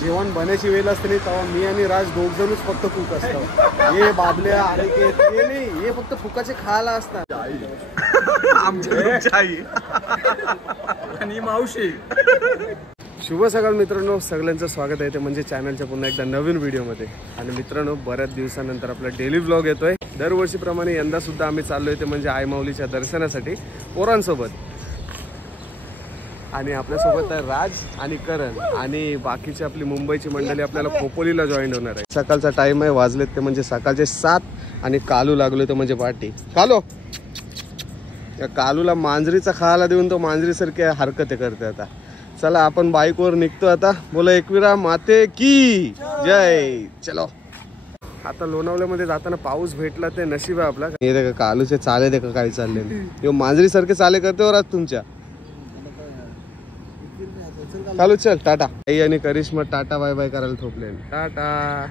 जेवण बनायची वेळ असते नाही तेव्हा मी आणि राज दोघ जणच फक्त कुक असतो. हे बाबल्या अरे ते नाही, हे फक्त फुकाचे खायला असतात. आमच्या आई आणि मावशी. शुभ सकाळ मित्रांनो, सगळ्यांचं स्वागत आहे ते म्हणजे चॅनलच्या पुन्हा एकदा नवीन व्हिडिओमध्ये. आणि मित्रांनो, बऱ्याच दिवसानंतर आपला डेली व्लॉग येतोय. दरवर्षीप्रमाणे यंदा सुद्धा आम्ही चाललोय ते म्हणजे आई माऊलीच्या दर्शनासाठी पोरांसोबत. आणि आपल्यासोबत आहे राज आणि करण आणि बाकीची आपली मुंबईची मंडळी आपल्याला खोपोलीला जॉईन होणार आहे. सकाळचा टाइम आहे, वाजलेत ते म्हणजे सकाळचे 7 आणि कालू लागलो ते म्हणजे पार्टी. कालो या कालूला मांजरीचा खायला देऊन तो मांजरीसारखी हरकत करते. आता चला आपण बाईकवर निघतो. आता बोला एकविरा माते की जय. चलो आता लोणावल्यामध्ये जाताना पाऊस भेटला ते नशीब आहे आपला. हे देखा कालूचे चाले देखा काय चालले, मांजरी सारखे चाले करते वर आज तुमच्या. चालू चल टाटा. आई आणि करिश्मा टाटा बाय बाय करायला थोपले. टाटा.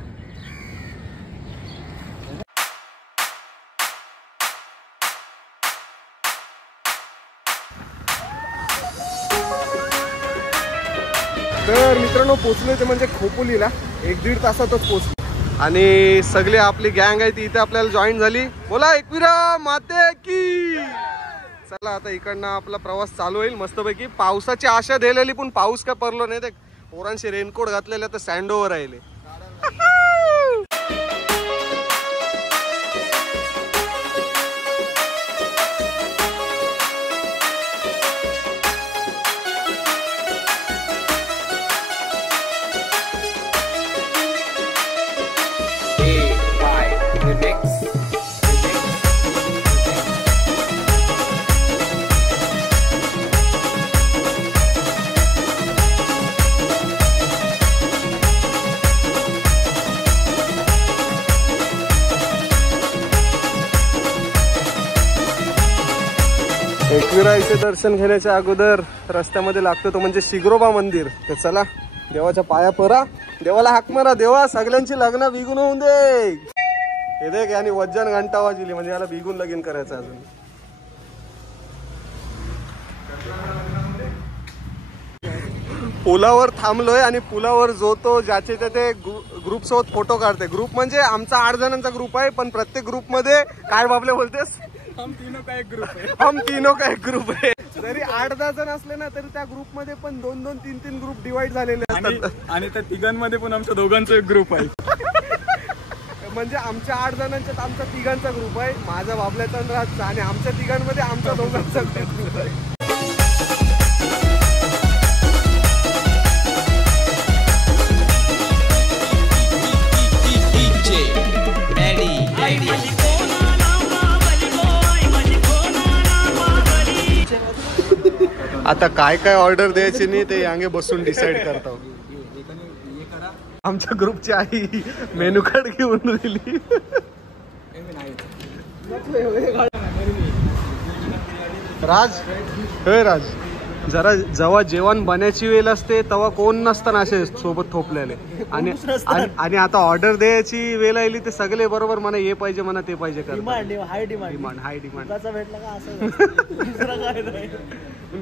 तर मित्रांनो, पोचलोय ते म्हणजे खोपोलीला 1-1.5 तासातच पोचलो. आणि सगळे आपली गँग आहे ती इथे आपल्याला जॉईन झाली. बोला एकविरा माते की. चला आता इकडनं आपला प्रवास चालू होईल मस्तपैकी. पावसाची आशा दिलेली पण पाऊस काय पडलो नाही. ते पोरांशी रेनकोट घातलेले तर सँडोवर राहिले. एकविराईचे दर्शन घेण्याच्या अगोदर रस्त्यामध्ये लागतो तो म्हणजे शिग्रोबा मंदिर. तर चला देवाच्या पाया परा, देवाला हाक मारा. देवा सगळ्यांची लग्न बिगून होऊन दे. हे देख आणि वज्जन घंटा वाजली म्हणजे याला बिगून लगीन करायचं. अजून पुलावर थांबलोय आणि पुलावर जो तो ज्याचे ते ग्रुप सोबत फोटो काढते. ग्रुप म्हणजे आमचा 8 जणांचा ग्रुप आहे, पण प्रत्येक ग्रुप मध्ये काय बाबले बोलतेस, हम तीनों का एक ग्रुप है. हम तीनों का एक ग्रुप है. जरी 8-10 जण असले ना तरी त्या ग्रुप मध्ये पण 2-2, 3-3 ग्रुप डिवाइड झालेले असतात. आणि त्या तिघांमध्ये पण आमच्या दोघांचा एक ग्रुप आहे. म्हणजे आमच्या 8 जणांच्यात आमचा तिघांचा ग्रुप आहे, माझा बाबल्याचा आणि राजचा. आणि आमच्या तिघांमध्ये आमच्या दोघांचा ग्रुप आहे. आता काय काय ऑर्डर द्यायची नाही ते यांगे बसून डिसाइड करतो. आमच्या ग्रुपची आई मेनू कार्ड घेऊन गेली. राज हे राज जरा जेव्हा जेवण बनायची वेळ असते तेव्हा कोण नसताना असे सोबत थोपलेले. आणि आता ऑर्डर द्यायची वेळ आली ते सगळे बरोबर म्हणा हे पाहिजे म्हणा ते पाहिजे. हाय डिमांड.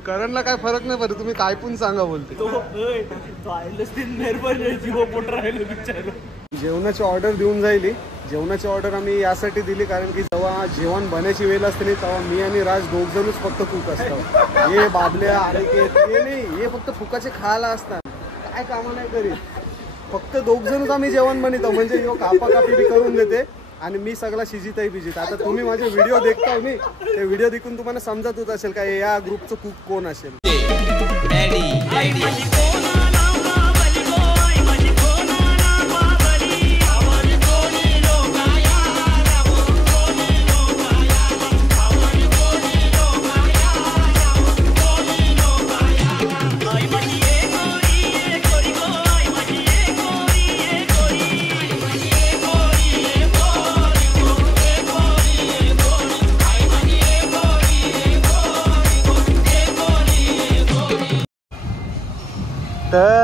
करणला काय फरक नाही पडत, तुम्ही काय पण सांगा बोलते. जेवणाची ऑर्डर देऊन जाईल. जेवणाची ऑर्डर आम्ही यासाठी दिली कारण की जेव्हा जेवण बनायची वेळ असते नाही तेव्हा मी आणि राज दोघ जणच फक्त कुक असतो. हे बाबल्या अरे ते नाही, हे फक्त फुकाचे खायला असतात. काय कामा नाही करीत, फक्त दोघ जणच आम्ही जेवण बनवतो. म्हणजे यो कापाकापी बी करून देते आणि मी सगळा शिजितही बिजित. आता तुम्ही माझे व्हिडिओ देखता मी ते व्हिडिओ देखून तुम्हाला समजतच असेल काय या ग्रुपचं कुक कोण असेल.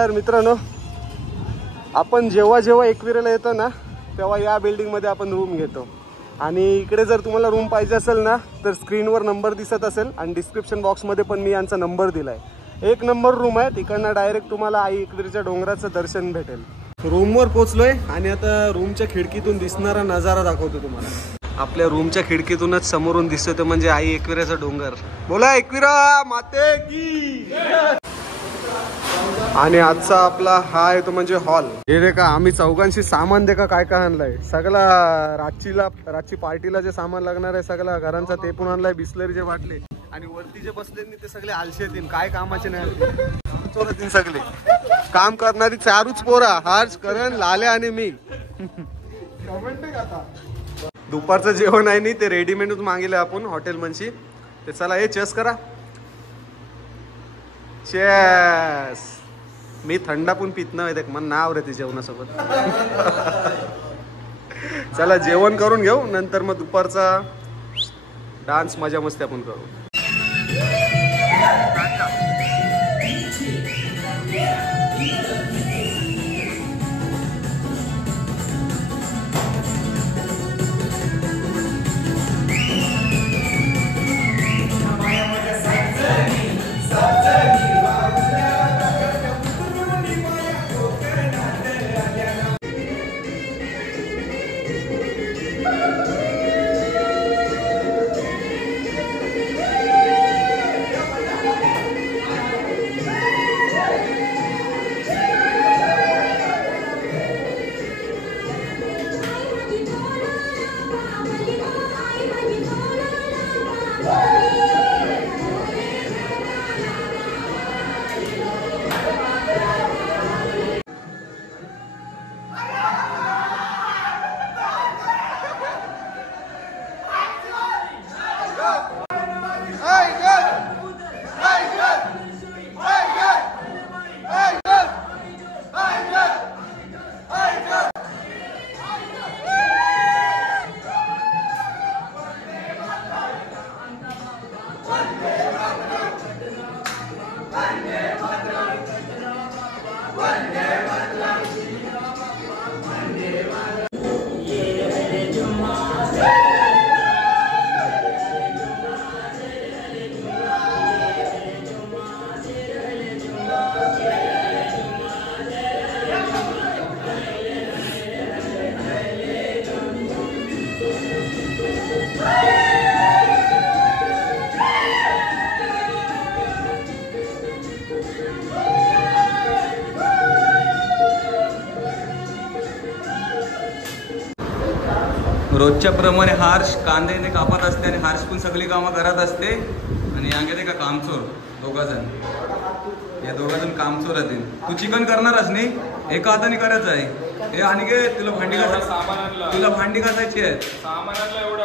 तर मित्रांनो, आपण जेव्हा जेव्हा एकविरेला येतो ना तेव्हा या बिल्डिंगमध्ये आपण रूम घेतो. आणि इकडे जर तुम्हाला रूम पाहिजे असेल ना तर स्क्रीनवर नंबर दिसत असेल आणि डिस्क्रिप्शन बॉक्समध्ये पण मी यांचा नंबर दिला आहे. 1 नंबर रूम आहे. तिकडनं डायरेक्ट तुम्हाला आई एकविरेच्या डोंगराचं दर्शन भेटेल. रूमवर पोचलोय आणि आता रूमच्या खिडकीतून दिसणारा नजारा दाखवतो तुम्हाला. आपल्या रूमच्या खिडकीतूनच समोरून दिसतो म्हणजे आई एकविराचा डोंगर. बोला एकविरा माते की. आणि आजचा आपला हा आहे तो म्हणजे हॉल. हे रे का आम्ही चौघांशी सामान दे का काय काय आणलंय. सगळा रातची पार्टीला जे सामान लागणार आहे सगळा घरांचा ते पण आणलाय. बिस्लरीचे बाटले आणि वरती जे बसले ते सगळे आलशे येतील. काय कामाचे नाही सगळे काम करणारी 4च पोरा. हर्ष, करण, लाल्या आणि मी. दुपारचं जेवण आहे नाही ते रेडीमेडच मागितलं आपण हॉटेल म्हणशी. ते चला हे चेस करा. चेस. मी थंडा पण पित नाही मन नाव रे ते जेवणासोबत. चला जेवण करून घेऊ नंतर मग दुपारचा डान्स मजा मस्ती आपण करू. रोजच्या प्रमाणे हर्ष कांदे ते कापत असते आणि हर्ष पण सगळी कामं करत असते. आणि यांगे ते का कामचोर दोघाजण. या दोघाजण कामचोर आहेत. तू चिकन करणारच नाही एका हाताने करायचं आहे. हे आणि गे तुला भांडी घासायची आहे.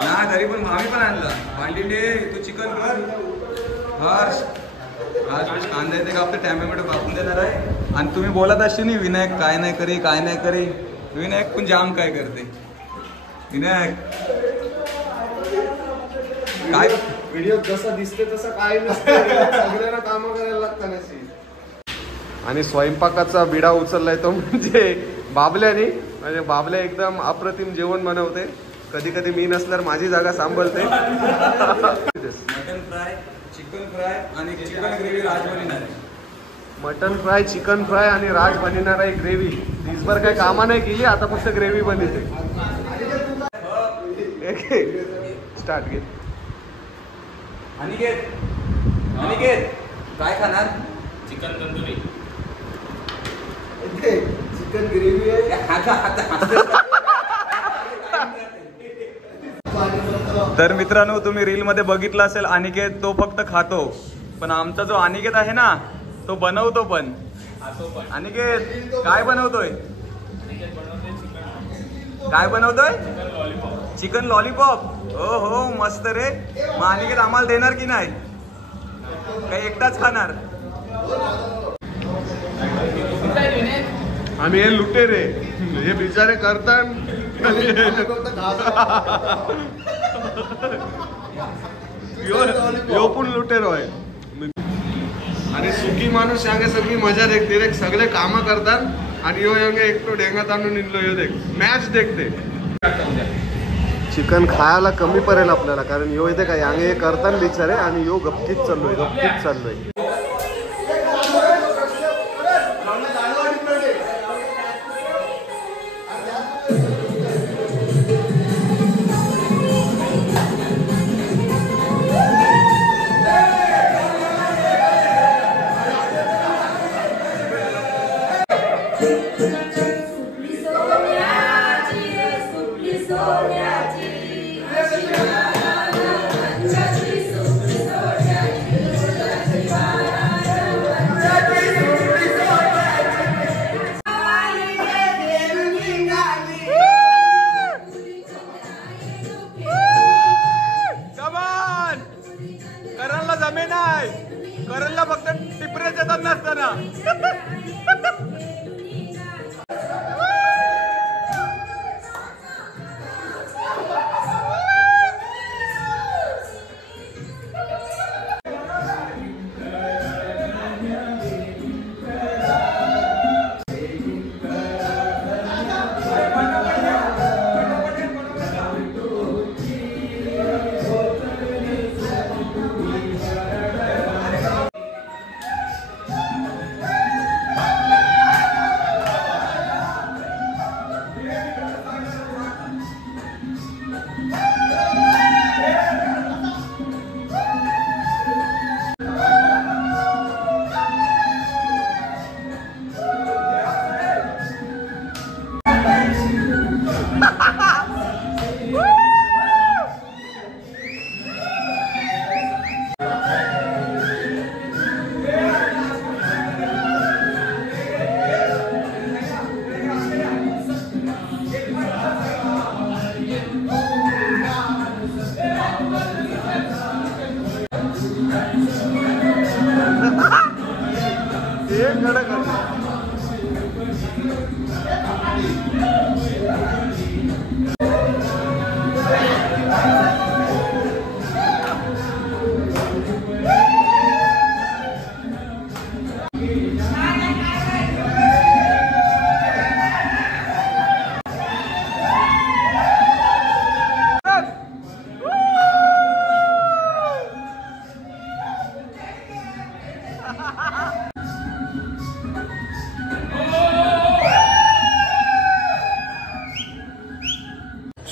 ना घरी पण आम्ही पण आणला भांडी दे. तू चिकन कर. हर्ष कांदे ते कापते टॅमॅटो कापून देणार आहे. आणि तुम्ही बोलत असते नाही विनायक काय नाही करी. विनायक पण जाम काय करते. विनायक काय व्हिडिओ जसा दिसते तसं काय नसतं. सगळ्यांना कामं करायला लागतात. आणि स्वयंपाकाचा बिडा उचललाय तो म्हणजे बाबल्याने. म्हणजे बाबल्या एकदम अप्रतिम जेवण बनवते. कधी कधी मी नसल्यावर माझी जागा सांभाळते. मटन फ्राय, चिकन फ्राय आणि चिकन ग्रेव्ही राज बनणार आहे. मटन फ्राय, चिकन फ्राय आणि राज बनणार आहे ग्रेव्ही. दिसभर काही कामा नाही केली आता फक्त ग्रेव्ही बनवते. स्टार्ट घे. अनिकेत काय खाणार. चिकन तंदुरी. चिकन ग्रेव्ही आहे. तर मित्रांनो तुम्ही रील मध्ये बघितलं असेल अनिकेत तो फक्त खातो पण आमचा जो अनिकेत आहे ना तो बनवतो पण. अनिकेत काय बनवतोय. Chicken lollipop. हो मस्त रे. मग अनिकेत आम्हाला देणार की नाही. काही एकटाच खाणार. आम्ही हे लुटे रे. हे बिचारे करतात. यो पण लुटेर होय. आणि सुखी माणूस सांगे सगळी मजा देखते देख सगळे कामं करतात आणि यो यंगे एकटो ढेंगात आणून निघलो यो देख मॅच देखते. चिकन खायला कमी पडेल आपल्याला कारण यो इथे काय यांगे करताना बिचारे आणि यो गपकीच चाललोय. करणला फक्त टिपऱ्याच येतात नसताना.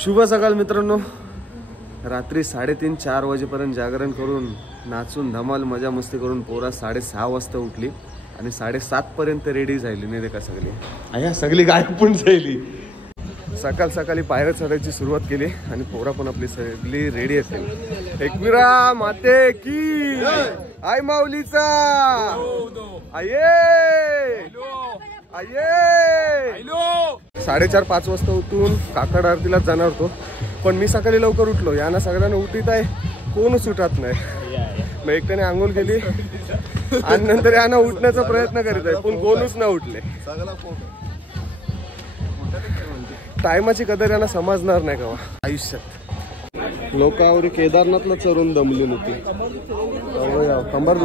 शुभ सकाळ मित्रांनो. रात्री 3:30-4 वाजेपर्यंत जागरण करून नाचून धमाल मजा मस्ती करून पोरा 6:30 वाजता उठली आणि 7:30 पर्यंत रेडी झाली नाही रे का सगळी. आया सगळी गायब पण झाली. सकाळी पायऱ्या चढायची सुरुवात केली आणि पोरा पण आपली सगळी रेडी असेल. एकविरा माते की आई माऊलीचा आये आये. 4:30-5 वाजता उठून काकड आरतीला जाणार होतो पण मी सकाळी लवकर उठलो. यांना सगळ्यांना उठीत आहे कोणच उठत नाही. मग एकट्याने आंघोळ केली आणि नंतर यांना उठण्याचा प्रयत्न करीत आहे पण कोणच नाही उठले. टायमाची कदर यांना समजणार नाही का आयुष्यात. लोकांवर केदारनाथला चरून दमली नव्हती. कंबर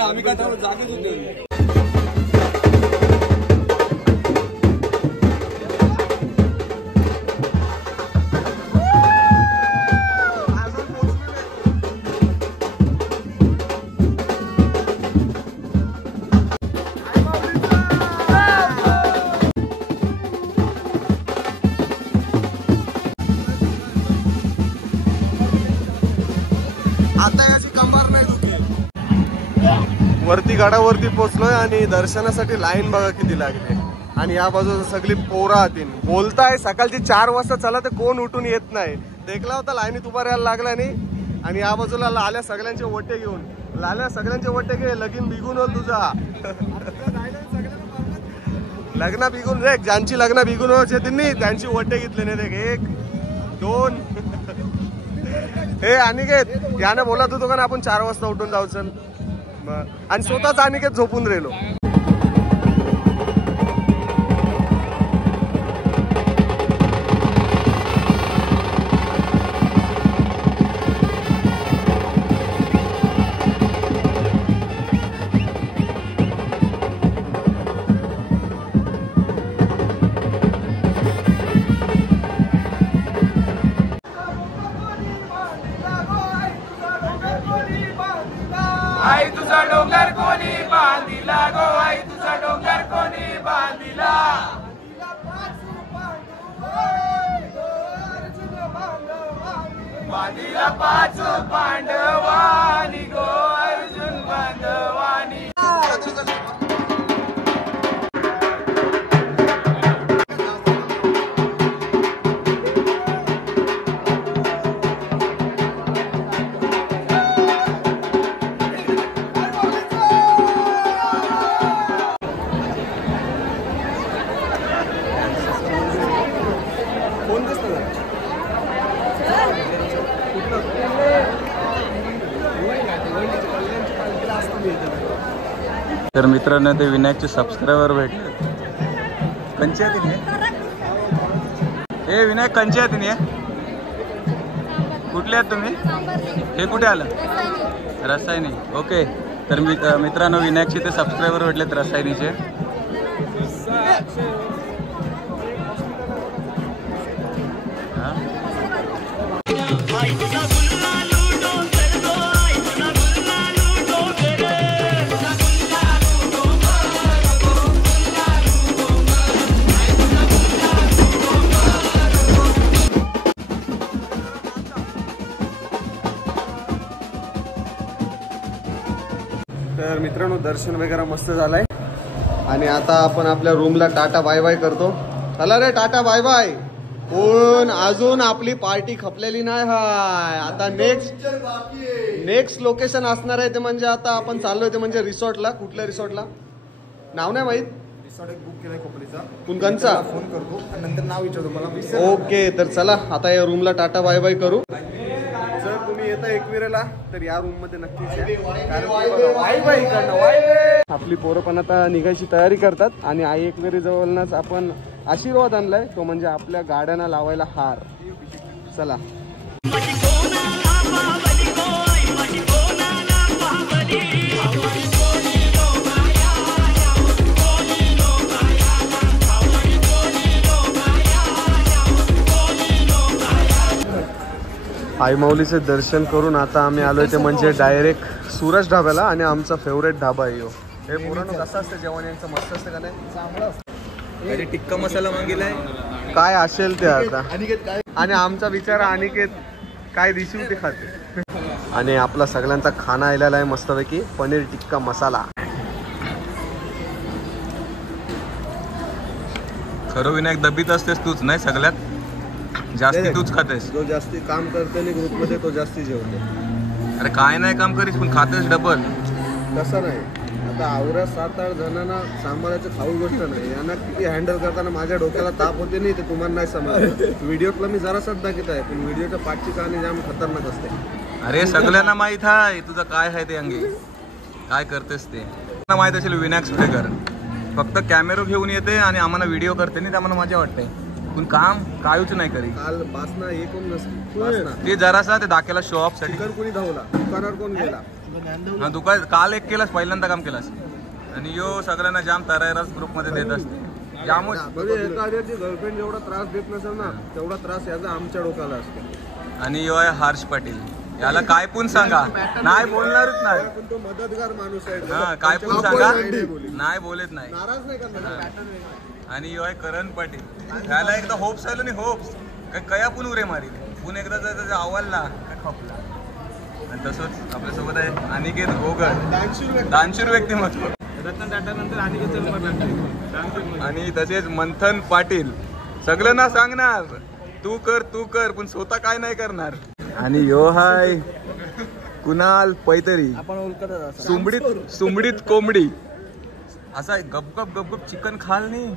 आम्ही काय जागेच होते. आता याची कंबर नाही दुखली. वरती गडावरती पोहोचलोय आणि दर्शनासाठी लाईन बघा किती लागली. आणि या बाजूला सगळी पोरा हातीन बोलताय. सकाळची 4 वाजता चला तर कोण उठून येत नाही. देखला होता लाईनीत उभा राहायला लागला नाही. आणि या बाजूला आल्या सगळ्यांचे वट्टे घेऊन. लाल्या सगळ्यांचे वट्टे घे लगीन बिगून होल तुझा. लग्न बिगून रे ज्यांची लग्न बिगून व्हायचे त्यांनी त्यांची वट्टे घेतले नाही रे. 1 2 हे अनिकेत याने बोलत होतो का आपण 4 वाजता उठून जाऊ चल. आणि स्वतःच अनिकेत झोपून राहिलो. बांधिला 5 पांडवानी गो अर्जुन बांधवानी. तर मित्रांनो ते विनायकचे सबस्क्रायबर भेटले. कंचे आहेत हे विनायक कंचे आहेत हे कुठले आहेत तुम्ही हे कुठे आलं रसायनी. ओके तर मित्रांनो विनायकचे ते सबस्क्रायबर भेटलेत रसायनीचे. तर मित्रांनो दर्शन वगैरे मस्त झालंय आणि आता आपण आपल्या रूमला टाटा बाय बाय करतो. चला रे टाटा बाय बाय. पण अजून आपली पार्टी खपलेली नाही हाय. आता नेक्स्ट लोकेशन असणार आहे ते म्हणजे आता आपण चाललोय ते म्हणजे रिसॉर्टला. कुठल्या रिसॉर्टला नाव नाही माहित. रिसॉर्ट एक बुक केलाय खोपरीचा. कुणकांचा फोन करतो नंतर नाव विचारतो मला. ओके तर चला आता या रूमला टाटा बाय बाय करू. जर तुम्ही येता एकविरेला तर या रूम मध्ये नक्कीच या. आपली पोरं पण आता निघायची तयारी करतात आणि आई एकविरे जवळच आपण आशीर्वाद आणलाय तो म्हणजे आपल्या गाड्यांना लावायला हार. चला आई माऊलीचे दर्शन करून आता आम्ही आलोय ते म्हणजे डायरेक्ट सूरज ढाब्याला. आणि आमचा फेवरेट ढाबा आहे. हे पुराण कसं असतं जेवण यांचं मस्त असतं का नाही. चांगलं अरे टिक्का मसाला मागेलाय काय असेल ते आता. आणि आमचा विचार अनिकेत काय दिवशी ते खाते. आणि आपला सगळ्यांचा खाना आलेला आहे मस्तपैकी पनीर टिक्का मसाला. खरं विनायक दबीत असतेस तूच नाही सगळ्यात जास्ती तूच खातेस. जो जास्ती काम करते ना ग्रुप मध्ये तो जास्ती जेवतो. अरे काय नाही काम करीस पण खातेस डबल. तसं नाही आता आवऱ्या 7-8 जणांना सांभाळायचं खाऊ गोष्ट नाही. यांना किती हँडल करताना माझ्या डोक्याला ताप होते नाही ते तुम्हाला नाही समजलं. व्हिडिओतला मी जरासाच दाखवत आहे पण व्हिडिओच्या पाठची कहाणी जाम खतरनाक असते. अरे सगळ्यांना माहित आहे तुझं काय आहे ते अंगी काय करतेस ते माहित असेल. विनायक सुरेकर फक्त कॅमेरा घेऊन येते आणि आम्हाला व्हिडिओ करते नाही. त्यामुळे मजा वाटते पण काम कायूच नाही करी. काल बासना हे कोण नसते ते जरासा ते दाखवला शो ऑफ साठी. कोणी धावला दुकानावर कोण गेला. हा दुकान काल एक केलास पहिल्यांदा काम केलास आणि यो सगळ्यांना जाम तरायराच ग्रुप मध्ये देत असते. एखाद्याची गर्लफ्रेंड जेवढा त्रास देत नसेल ना तेवढा त्रास याचा आमच्या डोक्याला असतो. आणि यो आहे हर्ष पाटील. याला काय पण सांगा नाही बोलणारच नाही. पण तो मदतगार माणूस आहे. हा काय पण सांगा नाही बोलत नाही. नाराज नाही करणार. आणि यो आहे करण पाटील. त्याला एकदा होप्स आलो नाही होप्स काय कया पण उरे मारी पुन्हा एकदा त्याचा आवडला काय खपला. आणि तसंच आपल्यासोबत आहे अनिकेत घोगड दानशूर व्यक्तिमत्व. रतन टाटा नंतर अनिकेत आणि तसेच मंथन पाटील सगळ्यांना सांगणार तू कर पण स्वतः काय नाही करणार. आणि यो हाय कुणाल पैतरी सुमडीत कोंबडी असा गपगप चिकन खाल नाही.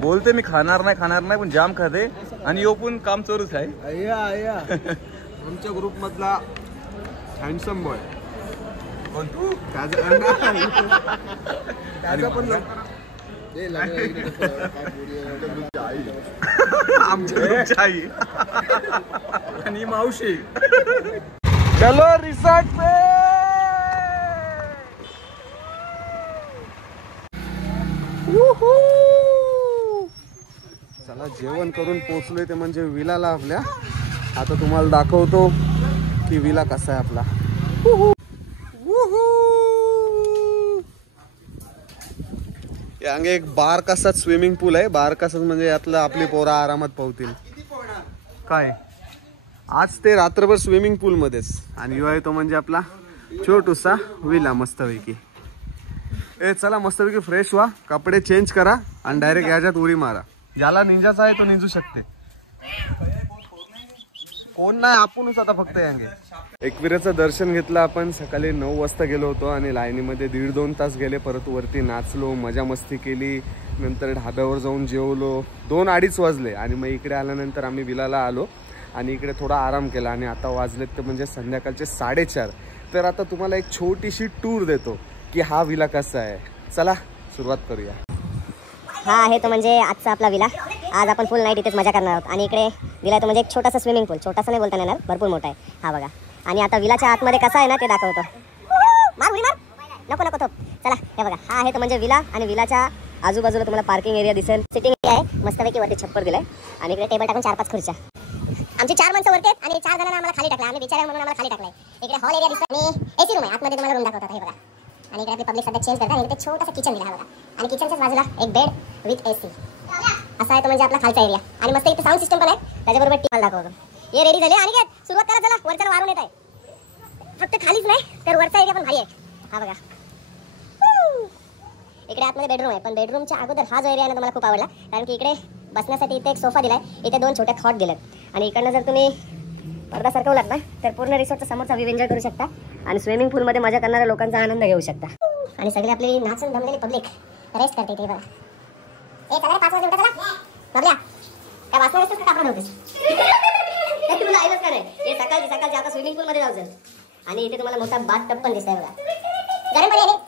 बोलते मी खाणार नाही पण जाम खाते. आणि यो पण काम चोरूच आहे. आमच्या ग्रुप मधला हँडसम बॉय कोण तू आमच्या आई आणि मावशी. चलो रिसॉर्ट पे. चला जेवण करून पोचलोय ते म्हणजे विलाला आपल्या. आता तुम्हाला दाखवतो की विला कसा आहे आपला. अंगे एक बारकासाच स्विमिंग पूल आहे. बारकासाच म्हणजे यातलं आपली पोरा आरामात पोहतील. काय आज ते रात्रभर स्विमिंग पूल मध्येच आणि यो आहे तो म्हणजे आपला छोटूसा विला मस्तपैकी. चला मस्तपैकी फ्रेश व्हा, कपडे चेंज करा आणि डायरेक्ट याच्यात उडी मारा. ज्याला निंजाचा आहे तो निंजू शकते. कोण नाही, आपणच आता फक्त यांगे. एकविरेचं दर्शन घेतलं आपण. सकाळी 9 वाजता गेलो होतो आणि लाईनीमध्ये 1.5-2 तास गेले. परत वरती नाचलो, मजा मस्ती केली, नंतर ढाब्यावर जाऊन जेवलो. 2-2:30 वाजले आणि मग इकडे आल्यानंतर आम्ही विलाला आलो आणि इकडे थोडा आराम केला. आणि आता वाजलेत ते म्हणजे संध्याकाळचे 4:30. तर आता तुम्हाला एक छोटीशी टूर देतो की हा विला कसा आहे. चला सुरुवात करूया. हा आहे तो म्हणजे आजचा आपला विला. आज आपण फुल नाईट इथेच मजा करणार आहोत. आणि इकडे दिलाय तो म्हणजे एक छोटासा स्विमिंग पूल. छोटासा नाही बोलता येणार, भरपूर मोठा आहे हा बघा. आणि आता विलाच्या आतमध्ये कसा आहे ना ते दाखवतो. मार उडी मार, नको नको तो. चला हे बघा, हा आहे तो म्हणजे विला. आणि विलाच्या आजूबाजूला तुम्हाला पार्किंग एरिया दिसेल, सिटिंग एरिया आहे मस्तपैकी. वरती छप्पर दिलाय आणि इकडे टेबल टाकून 4-5 खुर्च्या. आमची 4 माणसं वरती आहेत आणि 4 जणांना आम्हाला खाली टाकलं. आम्ही बिचारे म्हणून आम्हाला खाली टाकलंय. इकडे हॉल एरिया दिसतो आणि एसी रूम आहे. आतमध्ये तुम्हाला रूम दाखवतात हे बघा. आणि इकडे आपली पब्लिक सध्या चेंज करतात. आणि इथे छोटासा किचन दिला हा बघा. आणि किचनच्याच बाजूला एक बेड विथ एसी असा आहे तो म्हणजे आपला खालचा एरिया. आणि मस्त इथे साऊंड सिस्टम पण आहे, त्याच्याबरोबर टीव्ही दाखवतो. हे रेडी झाले आणि सुरुवात करा. चला वरच्या वारून येत आहे. फक्त खालीच नाही तर वरचा एरिया पण भारी आहे हा बघा. इकडे आतमध्ये बेडरूम आहे, पण बेडरूमच्या अगोदर हा जो एरिया आहे ना तुम्हाला खूप आवडला. कारण की इकडे बसण्यासाठी इथे एक सोफा दिलाय, इथे 2 छोटे खॉट दिलेत. आणि इकडनं जर तुम्ही पडदा सरकवलात ना तर पूर्ण रिसॉर्टचा समोरचा व्ह्यू एन्जॉय करू शकता आणि स्विमिंग पूलमध्ये मजा करणाऱ्या लोकांचा आनंद घेऊ शकता. आणि सगळी आपली नाचून दमलेली पब्लिक रेस्ट करते इथे बघा. चला 5 वाजता उठा. चला बघल्या काय वाचणार असतेस का आपण होतेस तुला आईलच का नाही. हे सकाळची आता स्विमिंग पूलमध्ये जाऊ. आणि इथे तुम्हाला मोठा बाथ टब पण दिसतंय बघा. गरम पाणी आहे.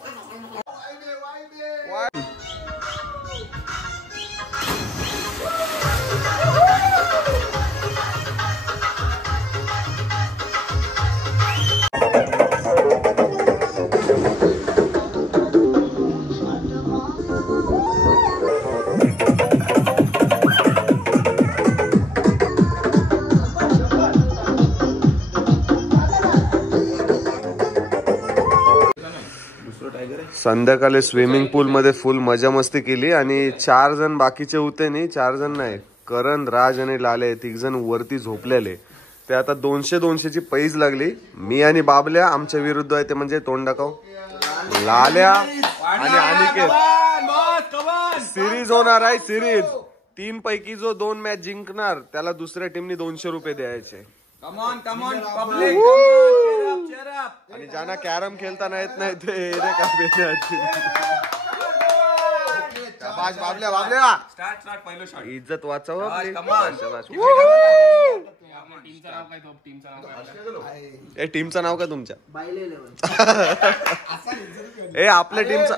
संध्याकाळी स्विमिंग पूल मध्ये फुल मजा मस्ती केली. आणि 4 जण बाकीचे होते नाही, 4 जण नाही, करण, राज आणि लाले 3 जण वरती झोपलेले. ते आता 200-200ची पैज लागली. मी आणि बाबल्या आमच्या विरुद्ध आहे ते म्हणजे तोंड दाखव लाल्या आणि अनिकेत. सिरीज होणार आहे सिरीज. 3 पैकी जो 2 मॅच जिंकणार त्याला दुसऱ्या टीमनी 200 रुपये द्यायचे. आणि ज्यांना कॅरम खेळताना येत नाही ते इज्जत वाचावं. टीमचं नाव काय तुमच्या? आपल्या टीमचं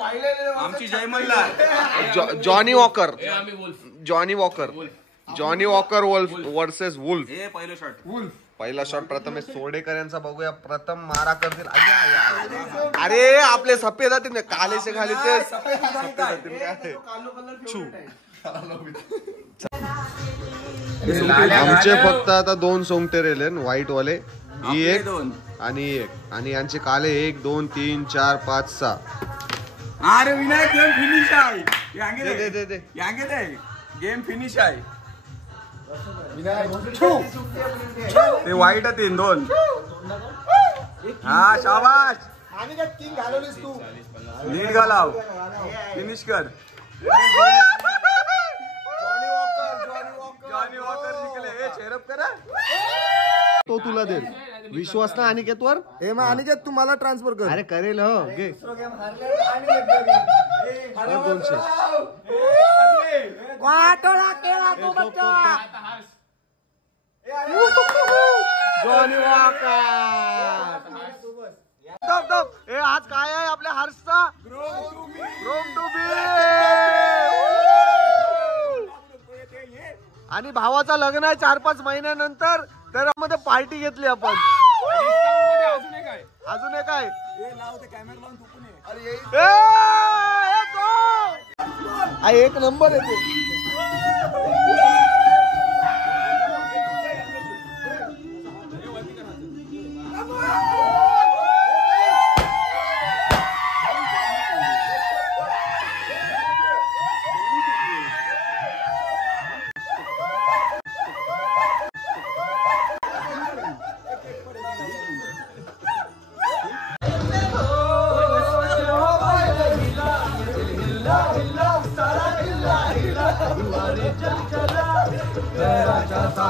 आमची Jai Malhar Johnny Walker. Johnny Walker versus wolf. पहिला शॉट प्रथमेश सोडेकर यांचा बघूया. प्रथम मारा करतील. अरे आपले सफेद जातील कालेचे खाली ते आमचे फक्त आता 2 सोंगटे राहिले व्हाईट वाले. ही एक आणि एक. आणि यांचे काले 1 2 3 4 5 6. अरे विनायक गेम फिनिश आहे. गेम फिनिश आहे. ते वाईट आहे 3-2. हा शाबाश. लीड घालाव. फिनिश कर. जॉनी वॉकर जिंकले. चेरप करा तो तुला दे विश्वास ना अनिकेतवर. हे मग अनिकेत तू मला ट्रान्सफर कर. अरे करेल हो. घे 200. Johnny walker. आज काय आहे आपल्या हार्सचा ग्रोम टू बी. आणि भावाचा लग्न आहे 4-5 महिन्यानंतर. तर मध्ये पार्टी घेतली आपण. अजून एक काय एक नंबर येते.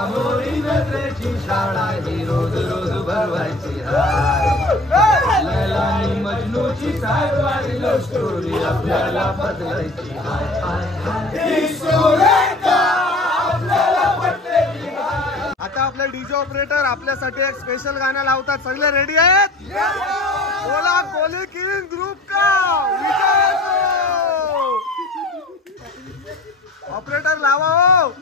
मोरी नजरेची शाळा ही रोज रोज भरवायची लैला आणि मजनूची सायवारी लव्ह स्टोरी आपल्याला बदलायची आता आपले डीजे ऑपरेटर आपल्यासाठी एक स्पेशल गाणं लावतात. सगळे रेडी आहेत? बोला कोली किंग ग्रुप का ऑपरेटर लावा हो.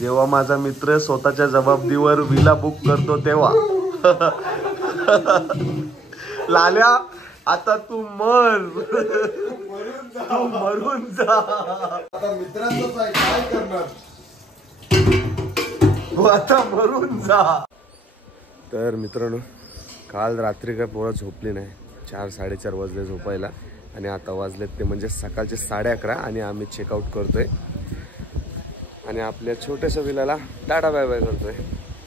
जेव्हा माझा मित्र स्वतःच्या जबाबदारीवर विला बुक करतो तेव्हा लाल्या आता तू मर तू मरून जा. आता मित्रांचं काय करणार तू आता मरून जा. तर मित्रांनो काल रात्री काय पोरं झोपली नाही. 4-4:30 वाजले झोपायला आणि आता वाजलेत ते म्हणजे सकाळचे 11:30 आणि आम्ही चेकआउट करतोय आणि आपल्या छोट्याशा विलाला टाटा बाय बाय करतोय.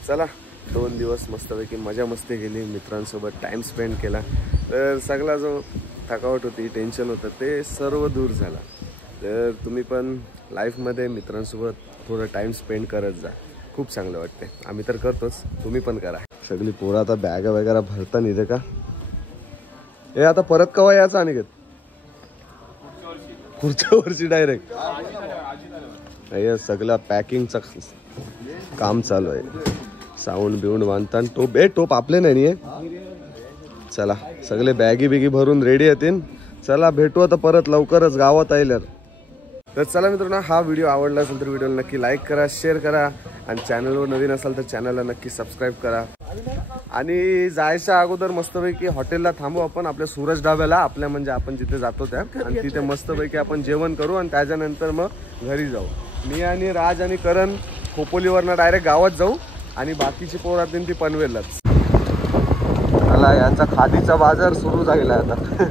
चला 2 दिवस मस्तपैकी मजा मस्ती केली, मित्रांसोबत टाइम स्पेंड केला. तर सगळा जो थकावट होती टेन्शन होतं ते सर्व दूर झाला. तर तुम्ही पण लाईफमध्ये मित्रांसोबत थोडं टाइम स्पेंड करत जा, खूप चांगलं वाटते. आम्ही तर करतोच, तुम्ही पण करा. सगळी पोरं आता बॅग वगैरे भरता निघते का हे आता परत कवा यायचं आणि पुढच्या वर्षी डायरेक्ट हे सगळं पॅकिंगचं काम चालू आहे. साऊंड बिऊंड बांधता टोप आपले नाही आहे. चला सगळे बॅगी बिगी भरून रेडी येतील. चला भेटू आता परत लवकरच गावात आल्यावर. तर चला मित्रांनो हा व्हिडिओ आवडला असेल तर व्हिडिओला नक्की लाईक करा, शेअर करा आणि चॅनलवर नवीन असाल तर चॅनलला नक्की सबस्क्राईब करा. आणि जायच्या अगोदर मस्तपैकी हॉटेलला थांबू आपण आपल्या सूरज ढाब्याला, आपल्या म्हणजे आपण जिथे जातो त्या, आणि तिथे मस्तपैकी आपण जेवण करू आणि त्याच्यानंतर मग घरी जाऊ. मी आणि राज आणि करण खोपोलीवरनं डायरेक्ट गावात जाऊ आणि बाकीची पोरातील ती पनवेललाच. मला यांचा खादीचा बाजार सुरू झालेला आहे आता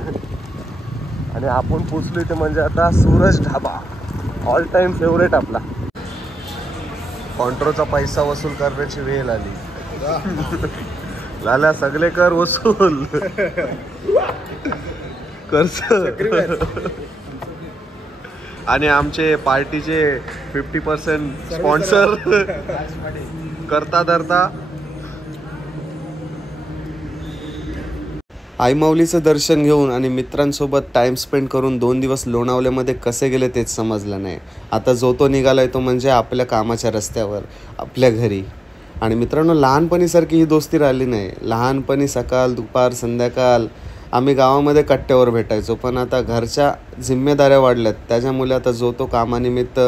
आणि आपण पोचलो इथे म्हणजे आता Suraj dhaba all time favourite आपला. कॉन्ट्रोचा पैसा वसूल करण्याची वेळ आली. लाल्या सगळे कर वसूल कर्ज आणि आमचे पार्टीचे 50% स्पॉन्सर करता धरता. आई माऊलीचं दर्शन घेऊन आणि मित्रांसोबत टाइम स्पेंड करून 2 दिवस लोणावल्यामध्ये कसे गेले तेच समजलं नाही. आता जो तो निघालाय तो म्हणजे आपल्या कामाच्या रस्त्यावर आपल्या घरी. आणि मित्रांनो लहानपणीसारखी ही दोस्ती राहिली नाही. लहानपणी सकाळ दुपार संध्याकाळ आम्ही गावामध्ये कट्ट्यावर भेटायचो, पण आता घरच्या जिम्मेदाऱ्या वाढल्यात त्याच्यामुळे आता जो तो कामानिमित्त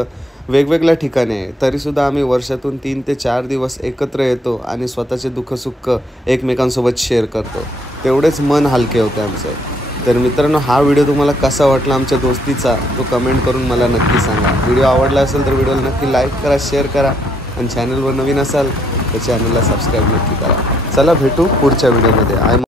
वेगवेगळ्या ठिकाणी आहे. तरीसुद्धा आम्ही वर्षातून 3 ते 4 दिवस एकत्र येतो आणि स्वतःचे दुःखसुख एकमेकांसोबत शेअर करतो. तेवढेच मन हलके होते आमचं. तर मित्रांनो हा व्हिडिओ तुम्हाला कसा वाटला आमच्या दोस्तीचा तो कमेंट करून मला नक्की सांगा. व्हिडिओ आवडला असेल तर व्हिडिओला नक्की लाईक करा, शेअर करा आणि चॅनलवर नवीन असाल तर चॅनलला सबस्क्राईब नक्की करा. चला भेटू पुढच्या व्हिडिओमध्ये.